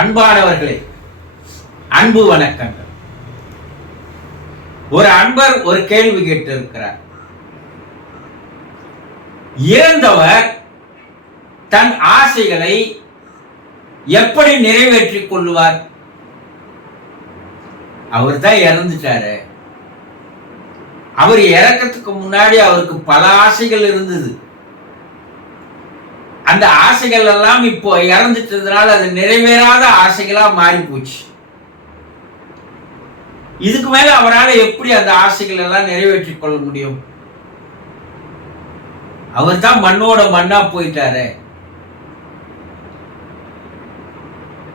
அன்பானவர்களே அன்பு வணக்கங்கள். ஒரு அன்பர் ஒரு கேள்வி கேட்டிருக்கிறார். இறந்தவர் தன் ஆசைகளை எப்படி நிறைவேற்றிக் கொள்வார் அவர் தான் இறந்துட்டாரு. அவர் இறக்கிறதுக்கு முன்னாடி அவருக்கு பல ஆசைகள் இருந்தது. அந்த ஆசைகள் எல்லாம் இப்போ இறந்துட்டதுனால அது நிறைவேறாத ஆசைகளா மாறி போச்சு இதுக்கு மேல அவரால் எப்படி அந்த ஆசைகள் எல்லாம் நிறைவேற்றிக் கொள்ள முடியும்? அவர் தான் மண்ணோட மண்ணா போயிட்டாரு.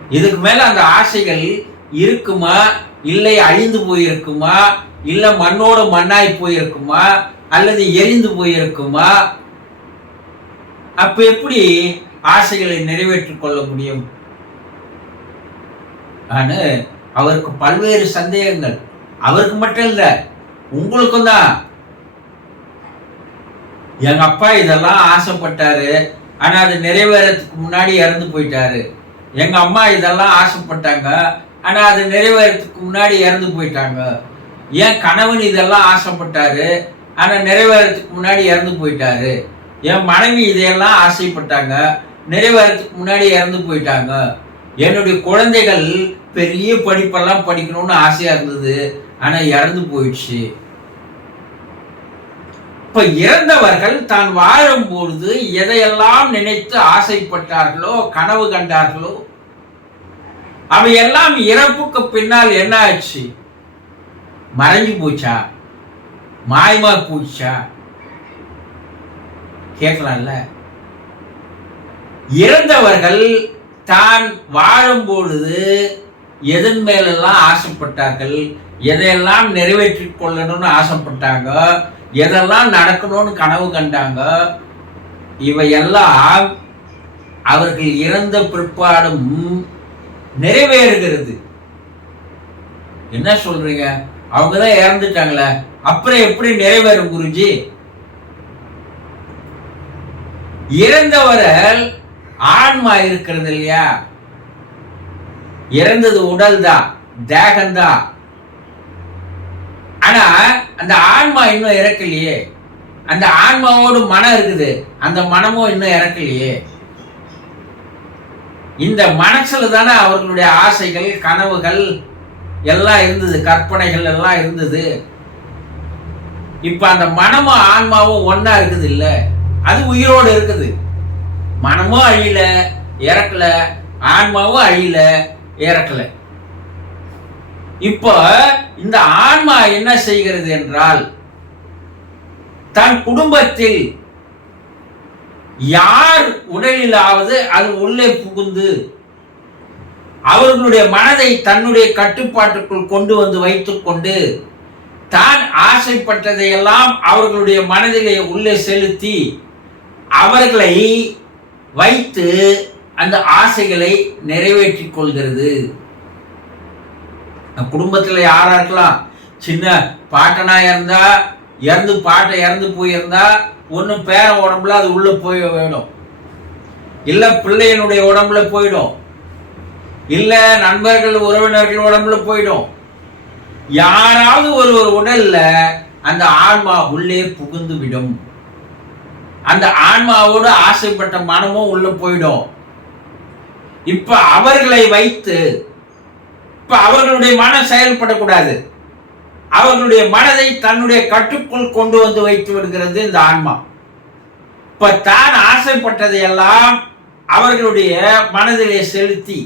இதுக்கு மேல அந்த ஆசைகள் இருக்குமா? இல்லை அழிந்து போயிருக்குமா? இல்ல மண்ணோட மண்ணாய் போயிருக்குமா? அல்லது எரிந்து போயிருக்குமா? அப்ப எப்படி ஆசைகளை நிறைவேற்றிக் கொள்ள முடியும்? ஆனு அவருக்கு பல்வேறு சந்தேகங்கள். அவருக்கு மட்டும் இல்ல உங்களுக்கும் தான். எங்க அப்பா இதெல்லாம் ஆசைப்பட்டாரு. ஆனா அது நிறைவேறதுக்கு முன்னாடி இறந்து போயிட்டாரு. எங்க அம்மா இதெல்லாம் ஆசைப்பட்டாங்க. ஆனா அது நிறைவேறதுக்கு முன்னாடி இறந்து போயிட்டாங்க. என் கணவன் இதெல்லாம் ஆசைப்பட்டாரு. ஆனா நிறைவேறதுக்கு முன்னாடி இறந்து போயிட்டாரு. என் மனைவி இதையெல்லாம் ஆசைப்பட்டாங்க. நிறைவேறதுக்கு முன்னாடி இறந்து போயிட்டாங்க. என்னுடைய குழந்தைகள் பெரிய படிப்பெல்லாம் படிக்கணும்னு ஆசையா இருந்தது. ஆனா இறந்து போயிடுச்சு. இப்ப இறந்தவர்கள் தான் வாழும் பொழுது எதையெல்லாம் நினைத்து ஆசைப்பட்டார்களோ கனவு கண்டார்களோ அவையெல்லாம் இறப்புக்கு பின்னால் என்ன ஆச்சு மறைஞ்சு போச்சா? மாயமா போச்சா? கேட்கலாம்ல? இறந்தவர்கள் தான் வாழும்பொழுது எதன் மேலெல்லாம் ஆசைப்பட்டார்கள் எதையெல்லாம் நிறைவேற்றிக் கொள்ளணும்னு ஆசைப்பட்டாங்க எதெல்லாம் நடக்கணும்னு கனவு கண்டாங்க இவையெல்லாம் அவர்கள் இறந்த பிற்பாடும் நிறைவேறுகிறது. என்ன சொல்றீங்க? அவங்க தான் இறந்துட்டாங்களே. அப்புறம் எப்படி நிறைவேறும் குருஜி? இறந்தவர்கள் ஆன்மா இருக்கிறது இல்லையா? இறந்தது உடல் தான் தேகம்தான் ஆனா அந்த ஆன்மா இன்னும் இறக்கலையே. அந்த ஆன்மாவோடு மனம் இருக்குது அந்த மனமும் இன்னும் இறக்கலையே. இந்த மனசுல தானே அவர்களுடைய ஆசைகள் கனவுகள் எல்லாம் இருந்தது கற்பனைகள் எல்லாம் இருந்தது. இப்ப அந்த மனமும் ஆன்மாவும் ஒன்னா இருக்குது இல்லை அது உயிரோடு இருக்குது. மனமும் அழியல இறக்கல ஆன்மாவும் அழியல இறக்கல. இப்போ இந்த ஆன்மா என்ன செய்கிறது என்றால் தன் குடும்பத்தில் யார் உடலிலாவது அது உள்ளே புகுந்து அவர்களுடைய மனதை தன்னுடைய கட்டுப்பாட்டுக்குள் கொண்டு வந்து வைத்துக்கொண்டு தான் ஆசைப்பட்டதையெல்லாம் அவர்களுடைய மனதிலே உள்ளே செலுத்தி அவர்களை வைத்து அந்த ஆசைகளை நிறைவேற்றிக் கொள்கிறது. குடும்பத்தில் யாரா இருக்கலாம். சின்ன பாட்டனா இருந்தா இறந்து பாட்டை இறந்து போயிருந்தா ஒன்றும் பேர உடம்புல அது உள்ள போய் வேணும். இல்லை பிள்ளையனுடைய உடம்புல போயிடும். இல்லை நண்பர்கள் உறவினர்கள் உடம்புல போயிடும். யாராவது ஒரு ஒரு உடல்ல அந்த ஆன்மா உள்ளே புகுந்து விடும். அந்த ஆன்மாவோடு ஆசைப்பட்ட மனமும் உள்ள போயிடும். இப்ப அவர்களை வைத்து இப்ப அவர்களுடைய மனம் செயல்படக்கூடாது. அவர்களுடைய மனதை தன்னுடைய கட்டுக்குள் கொண்டு வந்து வைத்து விடுகிறது இந்த ஆன்மா. இப்ப தான் ஆசைப்பட்டதை எல்லாம் அவர்களுடைய மனதிலே செலுத்தி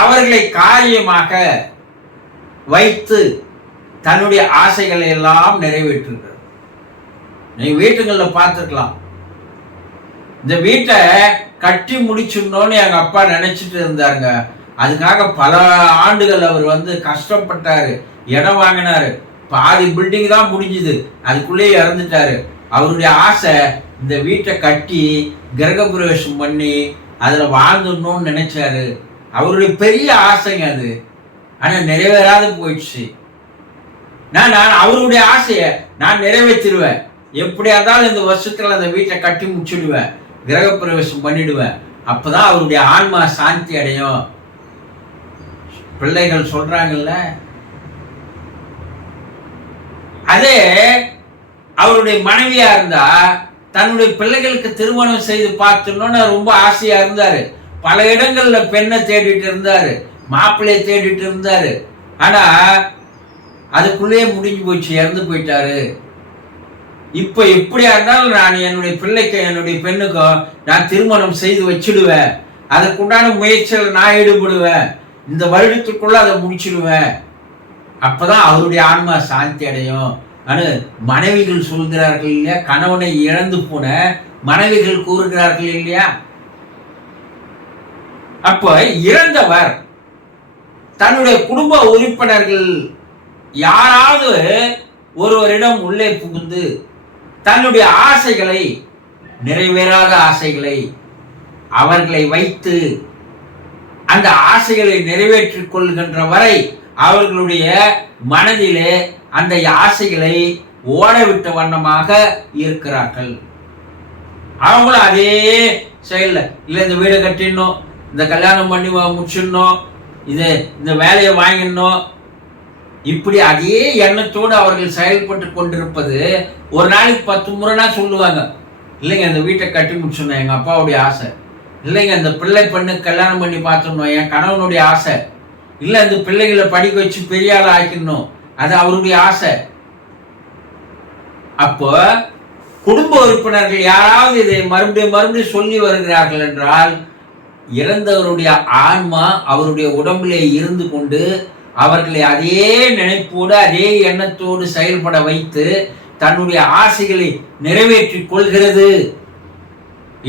அவர்களை காரியமாக வைத்து தன்னுடைய ஆசைகளை எல்லாம் நிறைவேற்றுகிறது. நீ வீட்டுங்களில் பார்த்துருக்கலாம். இந்த வீட்டை கட்டி முடிச்சிடணும்னு எங்கள் அப்பா நினச்சிட்டு இருந்தாருங்க. அதுக்காக பல ஆண்டுகள் அவர் வந்து கஷ்டப்பட்டார் இடம் வாங்கினார். பாதி பில்டிங் தான் முடிஞ்சுது. அதுக்குள்ளேயே இறந்துட்டாரு. அவருடைய ஆசை இந்த வீட்டை கட்டி கிரகப்பிரவேசம் பண்ணி அதில் வாழ்ந்துடணும்னு நினச்சாரு. அவருடைய பெரிய ஆசைங்க அது. ஆனால் நிறைவேறாத போயிடுச்சு. நான் நான் அவருடைய ஆசையை நான் நிறைவேற்றிடுவேன். எப்படியா இருந்தாலும் இந்த வருஷத்துல அந்த வீட்டை கட்டி முடிச்சிடுவேன். கிரகப்பிரவேசம் பண்ணிடுவேன். அப்பதான் அவருடைய ஆன்மா சாந்தி அடையும். பிள்ளைகள் சொல்றாங்கல்ல? அதே அவருடைய மனைவியா இருந்தா தன்னுடைய பிள்ளைகளுக்கு திருமணம் செய்து பார்த்துடணும்னு ரொம்ப ஆசையா இருந்தாரு. பல இடங்கள்ல பெண்ணை தேடிட்டு இருந்தாரு. மாப்பிள்ளையை தேடிட்டு இருந்தாரு. ஆனா அதுக்குள்ளேயே முடிஞ்சு போச்சு இறந்து போயிட்டாரு. இப்ப எப்படியா இருந்தாலும் நான் என்னுடைய பிள்ளைக்கு என்னுடைய பெண்ணுக்கும் நான் திருமணம் செய்து வச்சிடுவேன். அதுக்குண்டான முயற்சியில் நான் ஈடுபடுவேன். இந்த வருடத்துக்குள்ள அதை முடிச்சிடுவேன். அப்பதான் அவருடைய ஆன்மா சாந்தி அடையும். அனு மனைவிகள் சொல்கிறார்கள் இல்லையா? கணவனை இழந்து போன மனைவிகள் கூறுகிறார்கள் இல்லையா? அப்ப இறந்தவர் தன்னுடைய குடும்ப உறுப்பினர்கள் யாராவது ஒருவரிடம் உள்ளே புகுந்து தன்னுடைய ஆசைகளை நிறைவேறாத ஆசைகளை அவர்களை வைத்து அந்த ஆசைகளை நிறைவேற்றிக் கொள்கின்ற வரை அவர்களுடைய மனதிலே அந்த ஆசைகளை ஓடவிட்ட வண்ணமாக இருக்கிறார்கள். அவங்களும் அதே செயல்ல இல்லை இந்த வீடு கட்டிடணும் இந்த கல்யாணம் பண்ணி முடிச்சிடணும் இது இந்த வேலையை வாங்கிடணும் இப்படி அதே எண்ணத்தோடு அவர்கள் செயல்பட்டு கொண்டிருப்பது ஒரு நாளைக்கு பத்து முறைனா சொல்லுவாங்க. இல்லைங்க அந்த வீட்டை கட்டி முடிச்சிடணும் எங்கள் அப்பாவுடைய ஆசை. இல்லைங்க அந்த பிள்ளை பெண்ணு கல்யாணம் பண்ணி பார்த்துடணும் என் கணவனுடைய ஆசை. இல்லை இந்த பிள்ளைகளை படிக்க வச்சு பெரிய ஆள் ஆக்கிடணும் அது அவருடைய ஆசை. அப்போ குடும்ப உறுப்பினர்கள் யாராவது இதை மறுபடியும் மறுபடியும் சொல்லி வருகிறார்கள் என்றால் இறந்தவருடைய ஆன்மா அவருடைய உடம்பிலே இருந்து கொண்டு அவர்களை அதே நினைப்போடு அதே எண்ணத்தோடு செயல்பட வைத்து தன்னுடைய ஆசைகளை நிறைவேற்றிக் கொள்கிறது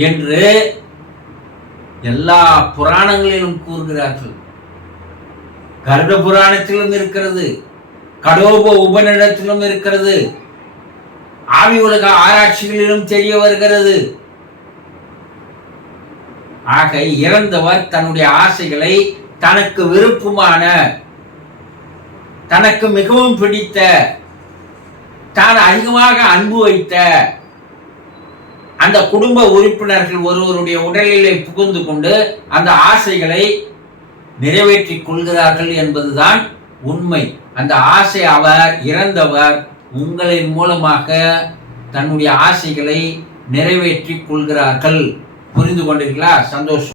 என்று எல்லா புராணங்களிலும் கூறுகிறார்கள். கருட புராணத்திலும் இருக்கிறது கடோப உபநிடத்திலும் இருக்கிறது ஆவி உலக ஆராய்ச்சிகளிலும் தெரிய வருகிறது. ஆக இறந்தவர் தன்னுடைய ஆசைகளை தனக்கு விருப்பமான தனக்கு மிகவும் பிடித்த தான் அதிகமாக அன்பு வைத்த அந்த குடும்ப உறுப்பினர்கள் ஒருவருடைய உடலிலே புகுந்து கொண்டு அந்த ஆசைகளை நிறைவேற்றிக் கொள்கிறார்கள் என்பதுதான் உண்மை. அந்த ஆசை அவர் இறந்தவர் உங்களின் மூலமாக தன்னுடைய ஆசைகளை நிறைவேற்றிக் கொள்கிறார்கள். புரிந்து கொண்டீர்களா? சந்தோஷம்.